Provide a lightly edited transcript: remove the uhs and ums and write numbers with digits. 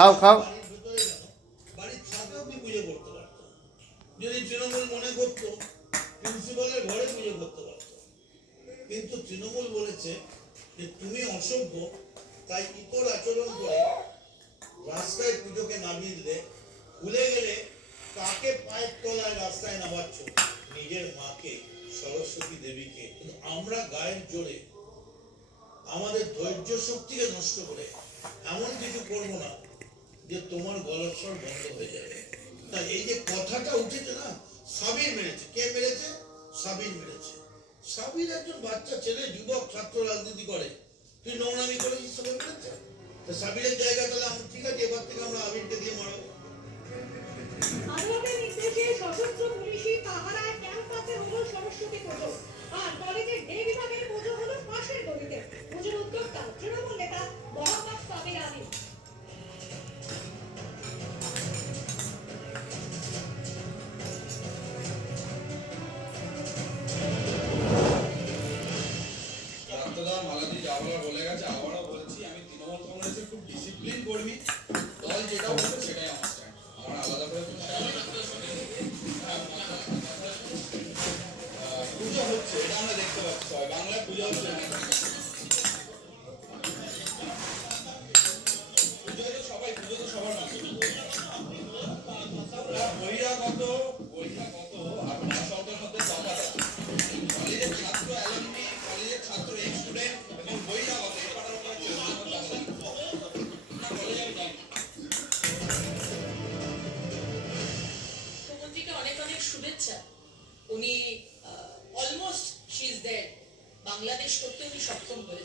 খাও খাও। বাড়ির ভেতরে কেন, বাড়ির ছাদে অব্দি পুজো করতে পারতো। যদি তৃণমূল মনে করতো প্রিন্সিপালের ঘরে পুজো করতে পারতো। কিন্তু তৃণমূল বলেছে যে তুমি অসভ্য, তাই ইতর আচরণ করে রাস্তায় পুজোকে নামিয়ে দিলে, ভুলে গেলে কাকে পায়ের তলায় রাস্তায় নামাচ্ছ? নিজের মাকে, সরস্বতী দেবীকে। কিন্তু আমরা গায়ের জোরে আমাদের ধৈর্য শক্তিকে নষ্ট করে এমন কিছু করবো না যে তোমার গলার স্বর বন্ধ হয়ে যাবে। তাই এই যে কথাটা উঠেছে না, সাবির মেরেছে। কে মেরেছে? সাবির মেরেছে। সাবির একজন বাচ্চা ছেলে, যুবক, ছাত্র রাজনীতি করে। তুই নোংরামি করেছিস, সবাই মেরেছে। তো সাবিরের জায়গা তাহলে আমি ঠিক আছে, এবার থেকে আমরা আবিরকে দিয়ে মারাবো। আদালতের নির্দেশে সশস্ত্র পুলিশি পাহারায় ক্যাম্পাসে হলো সরস্বতী পুজো, আর কলেজের ডে বিভাগের পুজো হলো পাশের গলিতে। পুজোর উদ্যোক্তা তৃণমূল নেতা মোহাম্মদ সাবির আলী। বলে গেছে, আবারও বলছি, আমি তৃণমূল কংগ্রেসের খুব ডিসিপ্লিন কর্মী। দল যেটা বলছে সেটাই আমার স্ট্যান্ড। আমার আলাদা করে পুজো হচ্ছে, এটা আমরা দেখতে পাচ্ছি, সবাই বাংলায় পুজো হচ্ছে। পুজো তো সবাই, পুজো তো সবার মধ্যে। বহিরাগত আর ভাষাগতের মধ্যে তফাৎ আছে। কলেজের ছাত্র অ্যালামনি, কলেজের ছাত্র এক্স স্টুডেন্ট এবং বহিরাগত এই পাড়ার উপরে মুখ্যমন্ত্রীকে অনেক অনেক শুভেচ্ছা। উনি almost she is there. Bangladesh করতে উনি সক্ষম হয়েছে।